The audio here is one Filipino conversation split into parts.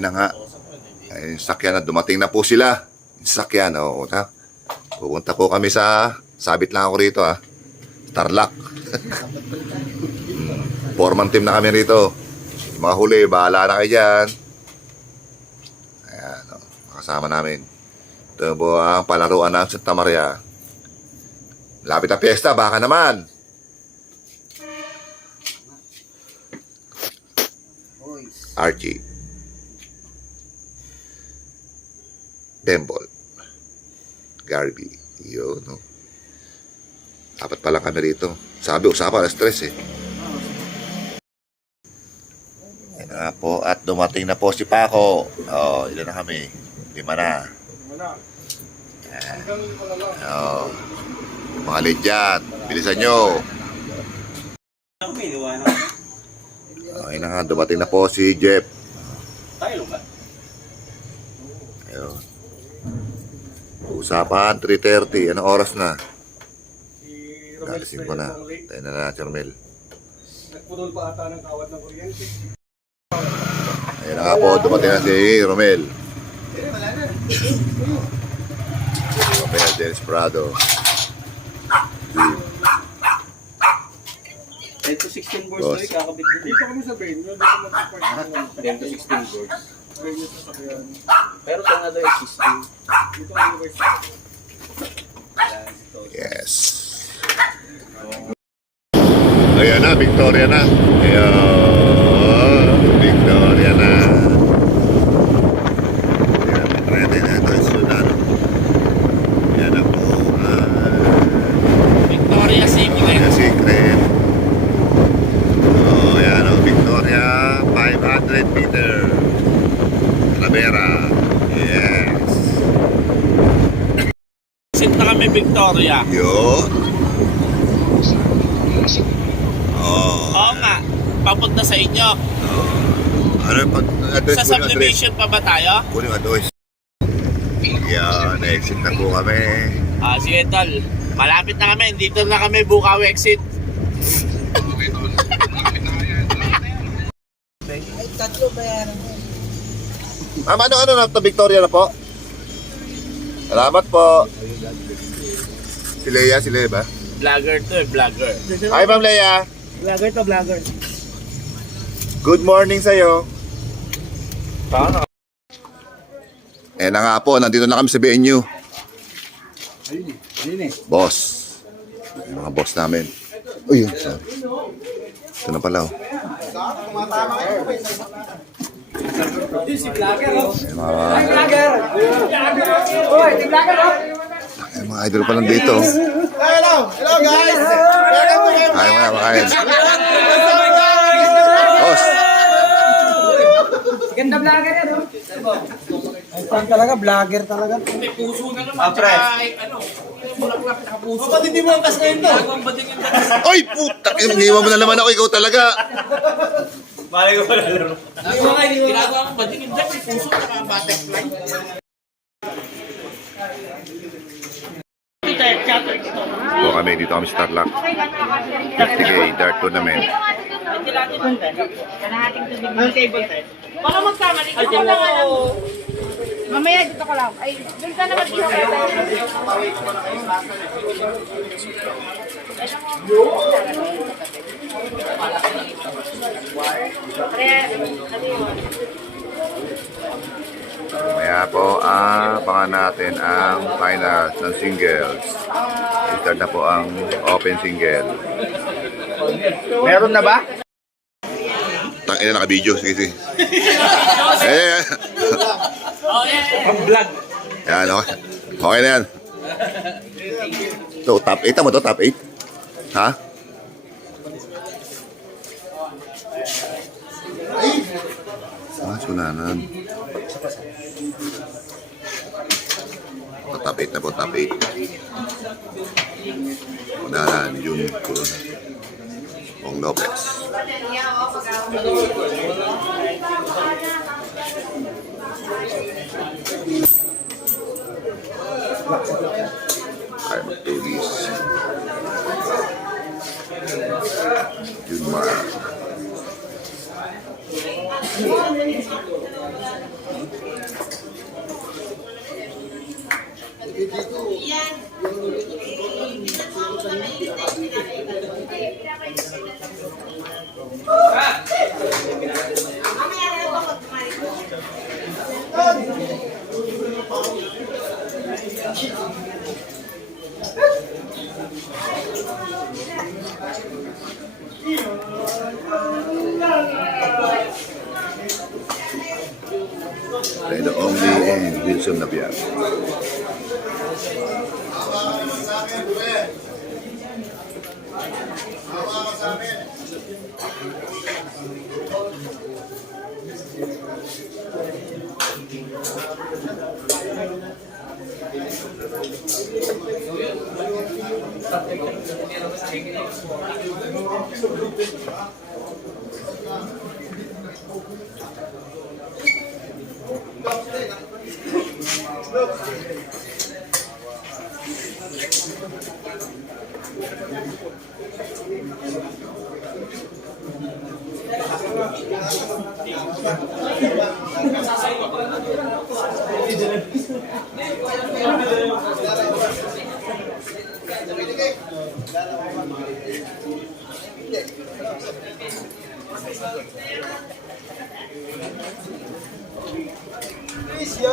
ayun na nga. Ayun, sakyan na, dumating na po sila. Sakyan, oo. Pupunta po kami sa, sabit lang ako rito Tarlac. Foreman team na kami rito. Mga huli, bahala na kayo dyan. Ayan, kasama namin. Ito po ang palaruan ng Santa Maria. Lapit na piyesta, baka naman. Archie. Temple. Garby. Yun, no? Apat pa lang kami rito. Sabi, usapan na stress Yan na po. At dumating na po si Paco. Ilan na kami? 5 na. Mga lead dyan. Bilisan nyo. Ayun na nga. Dumating na po si Jeff. Ayun. Usapan, 3:30. Anong oras na? Kalising ko na. Tayo na Charmel. Nagputol pa ata ng kawat ng kuryente. Ayun na nga po, dumating na si Romel. Romel Dennis Prado. Ito 16 boards na kakabit dito. Dito kami sa venue. Dito mag-park. Ito 16 boards. Venue sa sakyan. Pero ito nga daw yung 16. Dito kami sa Yes. Ayan na, Victoria na. Ayan, Victoria na. Ayan, ready na ito yung Sudan. Ayan na po. Victoria Secret. Victoria Secret. Ayan o, Victoria 500 meter. Talavera. Yes. Sit na kami Victoria. Yun. Oo nga. Papunta sa inyo. Ano yung address? Sa subdivision pa ba tayo? Kunin yung address. Yan, exit na po kami. Sige tol. Malapit na kami. Dito na kami Bukaw exit. Ay, tatlo bayaran mo. Ma'am, ano na ito? Victoria na po? Salamat po. Si Leia ba? Vlogger to vlogger. Hi, Ma'am Leia. Vlogger to vlogger. Good morning sa'yo. Paano? Na nga po, nandito na kami sa BNU. Ayun Boss. Yung mga boss namin. Uy, sorry. Ito na pala Si vlogger oh. Vlogger. Oy, si vlogger oh. Mga idol pa lang dito. Hello! Hello guys! Ayaw nga, makain. Boss. Ganda vlogger yan oh. Ay, fan talaga, vlogger talaga. May puso na naman. Ano? Bulaklak nakapuso. Ba't hindi mo ang kas ngayon to? Ay, puta. Iniwan mo na naman ako. Ikaw talaga. Malay ko pala laro. Ginagawa ko badingin dyan. May puso naka-butterfly. So kami, dito kami sa Tarlac. 50K dart tournament. Baka magkamali. Ako lang alam. Mamaya dito ko lang. Ay, doon ka na mag-ihok. Kaya po, abangan natin ang finals ng singles. Start na po ang open single. Meron na ba? Tangina, naka-video. Sige, sige. Ang vlog. Yan, okay. Okay na yan. Ito, top 8. Tama to, top 8. Ha? Sunanan. Top 8 na po, top 8. Unahan, Jun Bong Lopez. Ay, magtulis. Junmar. Play the only and Wilson Nabiag. Please, yo.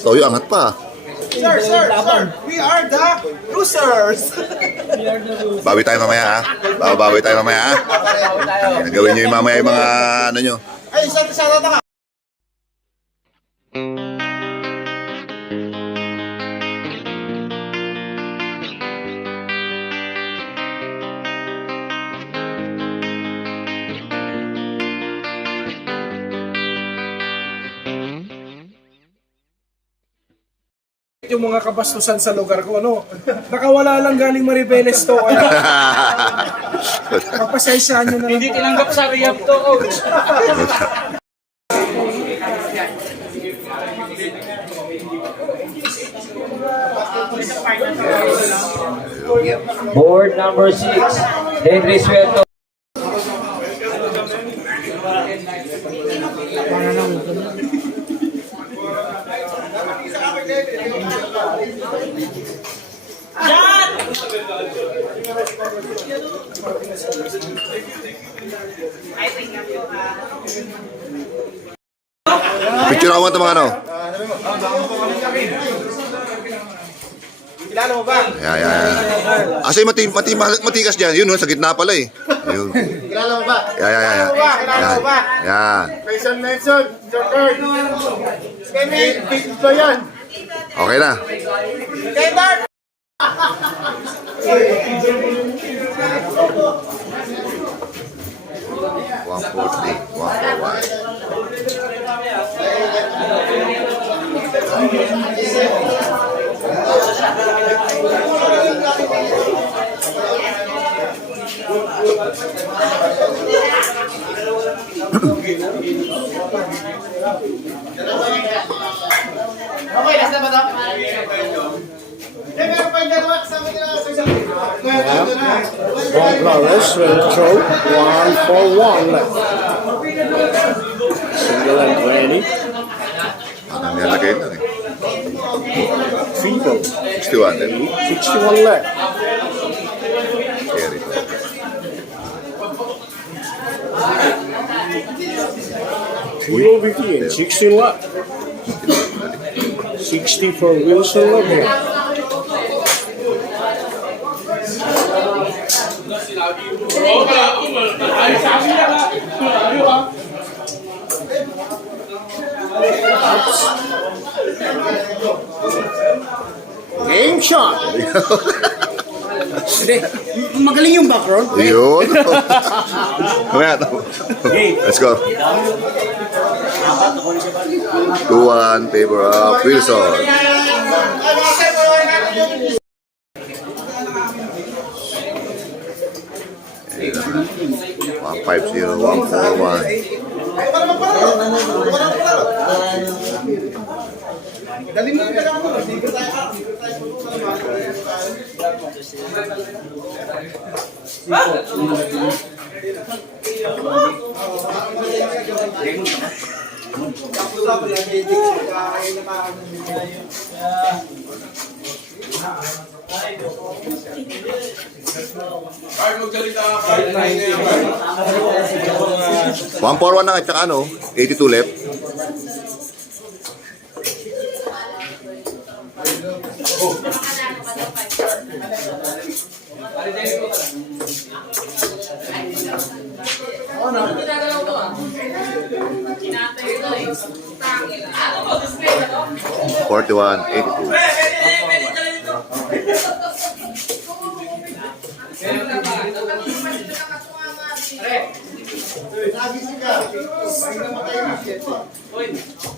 So, yung angat pa. Sir, we are the losers. Bawi tayo mamaya, ha? Bawi tayo mamaya, ha? Gawin nyo yung mamaya yung mga ano nyo. Ay, sa ka. Yung mga kabastusan sa lugar ko, ano, nakawala lang galing Maribeles to. Kapasensyahan nyo na lang. Hindi tinanggap sa rehab to, coach. Board number 6, Henry Suelto. Picture ako ito mga ano. Kilala mo ba? Asa yung matikas dyan? Yun, sa gitna pala eh. Yun. Kilala mo ba? Yan. Kilala mo ba? Yan. Mason Nelson, Joker. Kevin, dito yan. Okay na. Kevin! 140, 141. Okay, nasa ba ito? Meron pa yung dalawa kasama nila sa isang. Ron Flores will throw 1 for 1 left. Single and ready. Ang nilagay na eh. Feeble. 61 din. 61 left. Carry. Feeble begin. 60 left. 60 for Wilson Levin. Game shot. Magaling yung background. Yun. Mamaya. Let's go. 2-1 favor of Wilson. One 5-0, 1-4-1. Dali mo yung dalawa mo. Sige tayo. One for one na at saka ano, 82 left. Ano 41, 82.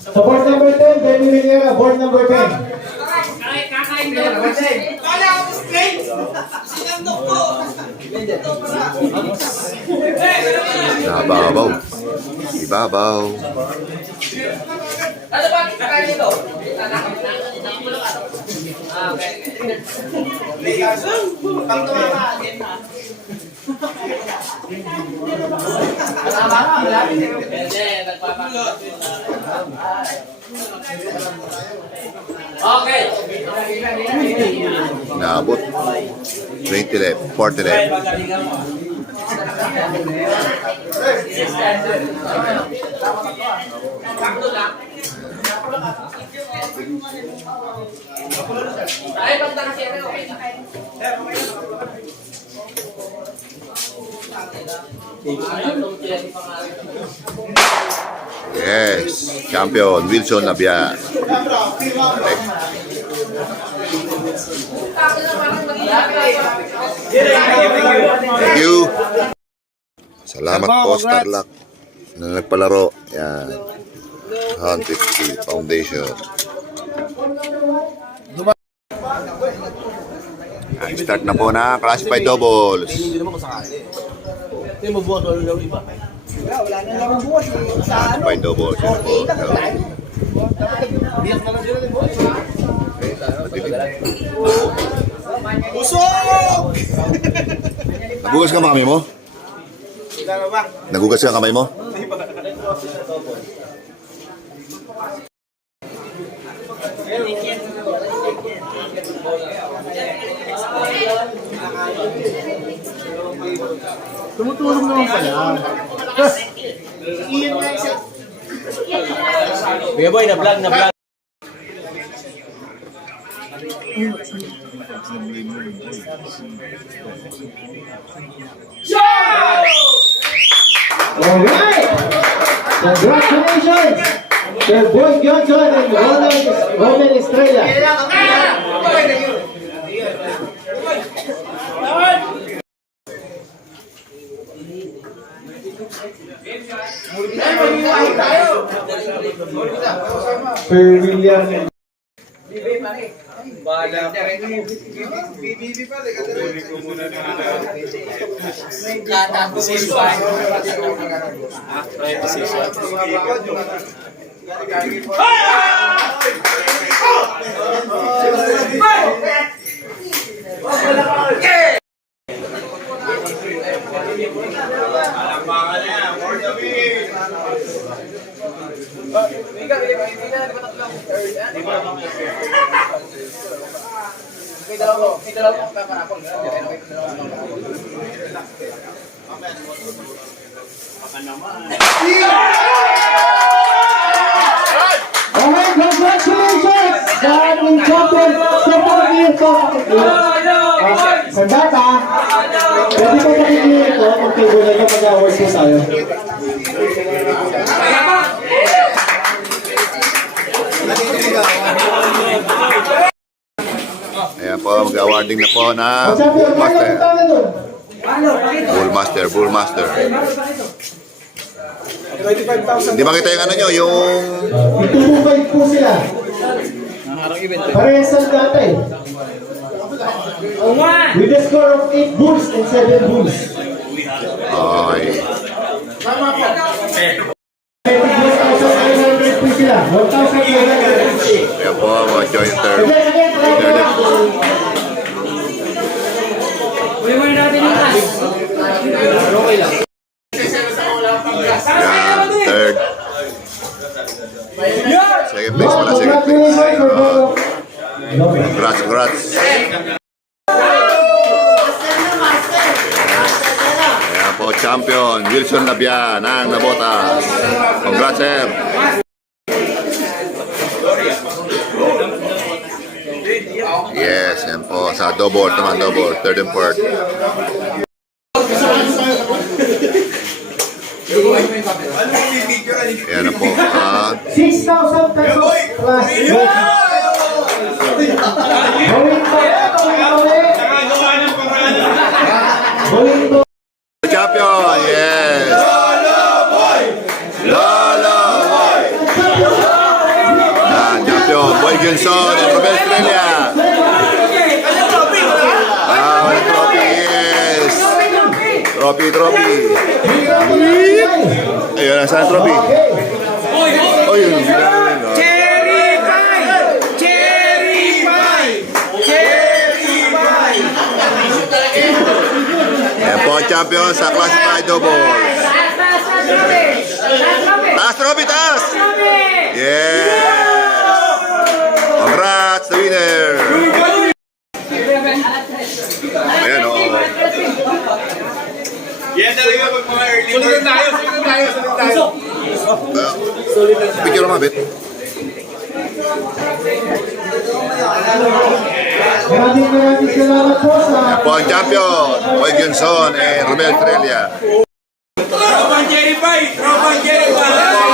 Sa board number 10, Benny Rivera, board number 10. Nababaw. Ibabaw. Ano ba kakain ito? Okay. Naabot. 20 left, 40 left. Ay, pagta kasi okay na. Yes, champion Wilson Labia. Thank you. Salamat po, Starlock, na nagpalaro. Yan. 150 Foundation. Start na po na classified doubles. Classified doubles. Yan po. Nagugas ka kamay mo? Nagugas ka kamay mo? Tumutulong naman pala. Kuya boy, na-vlog, na-vlog. Alright! Congratulations! Sir Boy Johnson and Roman Estrella. Sir William. Alright, congratulations! Sa ating champion sa pag-iir ko. Sandata, pwede ko pag-iir ko kung tibulan niyo pag-awards ko tayo. Ayan po, mag-awarding na po na Champion, Bullmaster. kaya tayo doon. Bullmaster, Bullmaster. 25,000. Hindi makita yung ano nyo, yung... Itububay po sila. Parehas ang dati. With a score of 8 bulls and 7 bulls. Ay, 1,900 po sila. 1,900. ayan po, mga joint term. Ayan, third. champion, Wilson Labia ng Nabotas. Congrats, sir. Yes, yan po. Sa double, naman double. Third and fourth. Yan na po. 6,000 pesos plus book. Going to Champion, yes. Lolo Boy. Yan, champion. Boy Gilson and Robel Estrella. Walang trophy, yes. Trophy. Ayun, nasa ang trophy? Oh, yun. Cherry pie! Cherry pie! Cherry pie! Yan po ang champion sa classified doubles. Taas trophy, taas! Yes! Congrats, the winner! Ayan, oo. Yan talaga pag mga early bird. Sulitan tayo. Picture naman, Bet. maraming salamat po sa Po ang champion, Boy Gilson and Romel Estrella. Tropang Jerry Pie! Tropang Jerry Pie!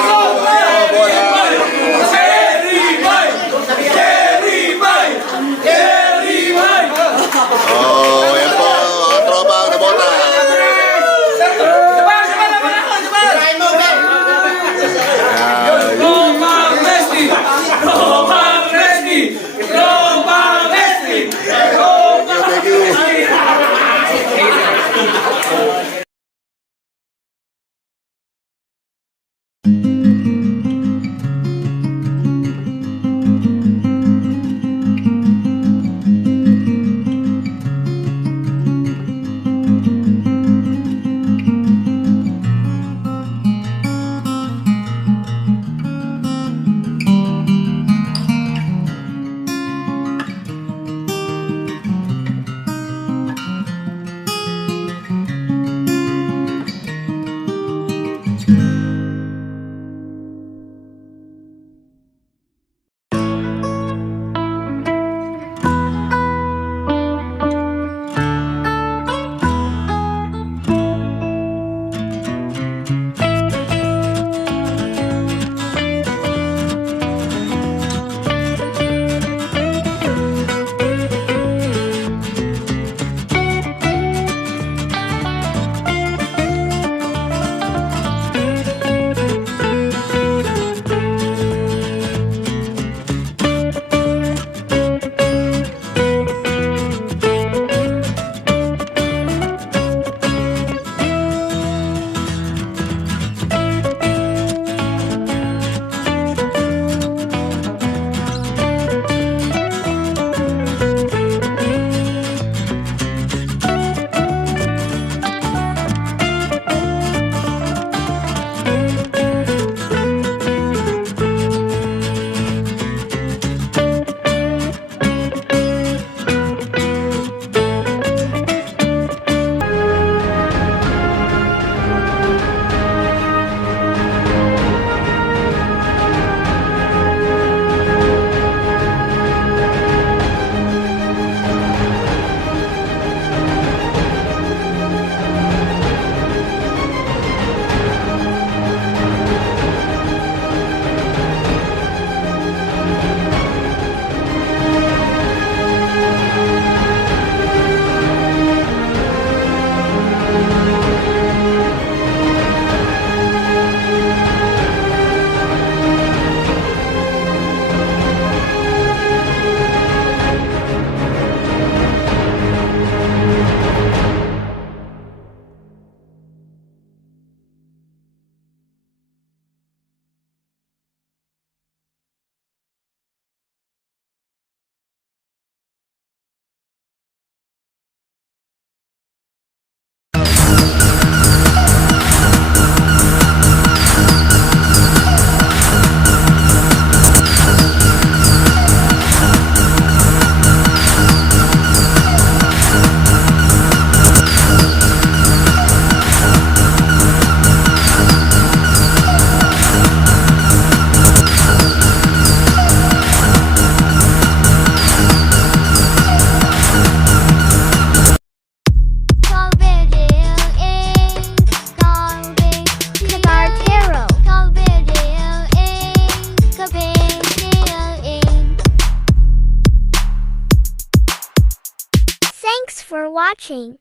watching.